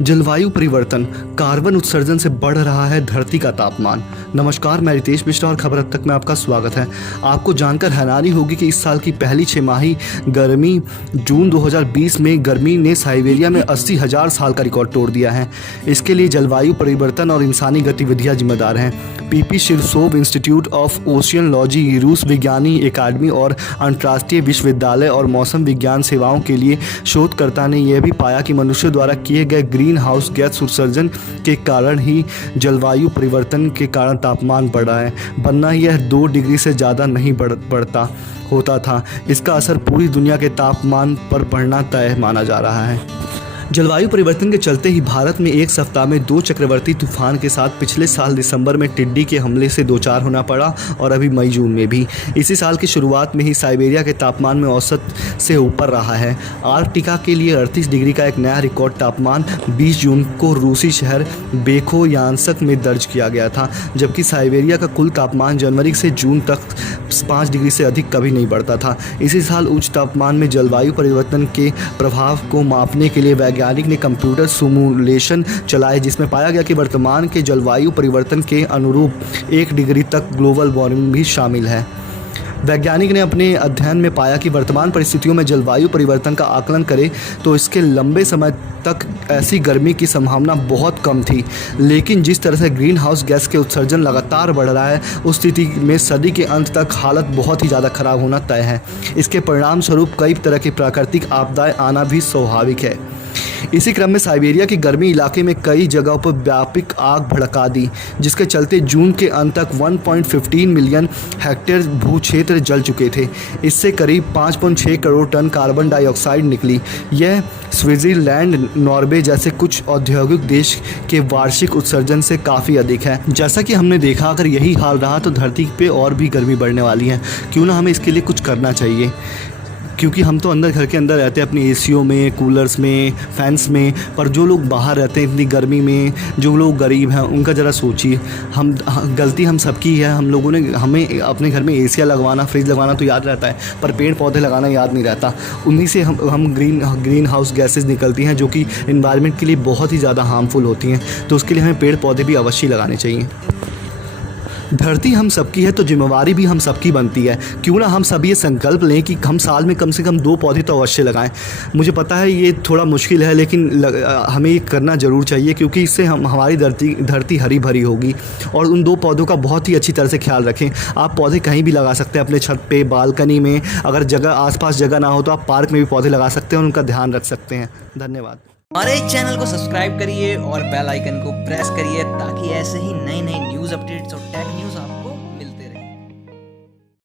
जलवायु परिवर्तन, कार्बन उत्सर्जन से बढ़ रहा है धरती का तापमान। नमस्कार, मैं रितेश मिश्रा और खबर अब तक में आपका स्वागत है। आपको जानकर हैरानी होगी कि इस साल की पहली छमाही गर्मी जून 2020 में गर्मी ने साइबेरिया में 80,000 साल का रिकॉर्ड तोड़ दिया है। इसके लिए जलवायु परिवर्तन और इंसानी गतिविधियां जिम्मेदार हैं। पीपी शिरसोव इंस्टीट्यूट ऑफ ओशियनोलॉजी, रूस विज्ञानी अकादमी और अंतर्राष्ट्रीय विश्वविद्यालय और मौसम विज्ञान सेवाओं के लिए शोधकर्ता ने यह भी पाया कि मनुष्य द्वारा किए गए ग्रीन हाउस गैस उत्सर्जन के कारण ही जलवायु परिवर्तन के कारण तापमान बढ़ रहा है, वरना यह 2 डिग्री से ज़्यादा नहीं बढ़ता होता था। इसका असर पूरी दुनिया के तापमान पर पड़ना तय माना जा रहा है। जलवायु परिवर्तन के चलते ही भारत में एक सप्ताह में 2 चक्रवर्ती तूफान के साथ पिछले साल दिसंबर में टिड्डी के हमले से दो चार होना पड़ा और अभी मई जून में भी। इसी साल की शुरुआत में ही साइबेरिया के तापमान में औसत से ऊपर रहा है। आर्कटिका के लिए 38 डिग्री का एक नया रिकॉर्ड तापमान 20 जून को रूसी शहर बेखोयांस्क में दर्ज किया गया था, जबकि साइबेरिया का कुल तापमान जनवरी से जून तक 5 डिग्री से अधिक कभी नहीं बढ़ता था। इसी साल उच्च तापमान में जलवायु परिवर्तन के प्रभाव को मापने के लिए वैज्ञानिक ने कंप्यूटर सिमुलेशन चलाए, जिसमें पाया गया कि वर्तमान के जलवायु परिवर्तन के अनुरूप 1 डिग्री तक ग्लोबल वार्मिंग भी शामिल है। वैज्ञानिक ने अपने अध्ययन में पाया कि वर्तमान परिस्थितियों में जलवायु परिवर्तन का आकलन करें तो इसके लंबे समय तक ऐसी गर्मी की संभावना बहुत कम थी, लेकिन जिस तरह से ग्रीन हाउस गैस के उत्सर्जन लगातार बढ़ रहा है, उस स्थिति में सदी के अंत तक हालत बहुत ही ज़्यादा खराब होना तय है। इसके परिणाम स्वरूप कई तरह की प्राकृतिक आपदाएं आना भी स्वाभाविक है। इसी क्रम में साइबेरिया के गर्मी इलाके में कई जगहों पर व्यापक आग भड़का दी, जिसके चलते जून के अंत तक 1.15 मिलियन हेक्टेयर भू क्षेत्र जल चुके थे। इससे करीब 5.6 करोड़ टन कार्बन डाइऑक्साइड निकली। यह स्विट्जरलैंड, नॉर्वे जैसे कुछ औद्योगिक देश के वार्षिक उत्सर्जन से काफ़ी अधिक है। जैसा कि हमने देखा, अगर यही हाल रहा तो धरती पे और भी गर्मी बढ़ने वाली है। क्यों ना हमें इसके लिए कुछ करना चाहिए, क्योंकि हम तो घर के अंदर रहते हैं अपनी एसीओं में, कूलर्स में, फैंस में, पर जो लोग बाहर रहते हैं इतनी गर्मी में, जो लोग गरीब हैं उनका ज़रा सोचिए। गलती हम सबकी है। हमें अपने घर में एसियाँ लगवाना, फ्रिज लगवाना तो याद रहता है, पर पेड़ पौधे लगाना याद नहीं रहता। उन्हीं से हम ग्रीन हाउस गैसेज निकलती हैं, जो कि इन्वायरमेंट के लिए बहुत ही ज़्यादा हार्मफुल होती हैं। तो उसके लिए हमें पेड़ पौधे भी अवश्य लगाने चाहिए। धरती हम सबकी है तो जिम्मेवारी भी हम सबकी बनती है। क्यों ना हम सभी ये संकल्प लें कि हम साल में कम से कम 2 पौधे तो अवश्य लगाएं। मुझे पता है ये थोड़ा मुश्किल है, लेकिन हमें ये करना ज़रूर चाहिए, क्योंकि इससे हमारी धरती हरी भरी होगी। और उन 2 पौधों का बहुत ही अच्छी तरह से ख्याल रखें। आप पौधे कहीं भी लगा सकते हैं, अपने छत पे, बालकनी में। अगर आसपास जगह ना हो तो आप पार्क में भी पौधे लगा सकते हैं और उनका ध्यान रख सकते हैं। धन्यवाद। हमारे चैनल को सब्सक्राइब करिए और बेल आइकन को प्रेस करिए, ताकि ऐसे ही नई न्यूज़ अपडेट्स और टेक न्यूज़ आप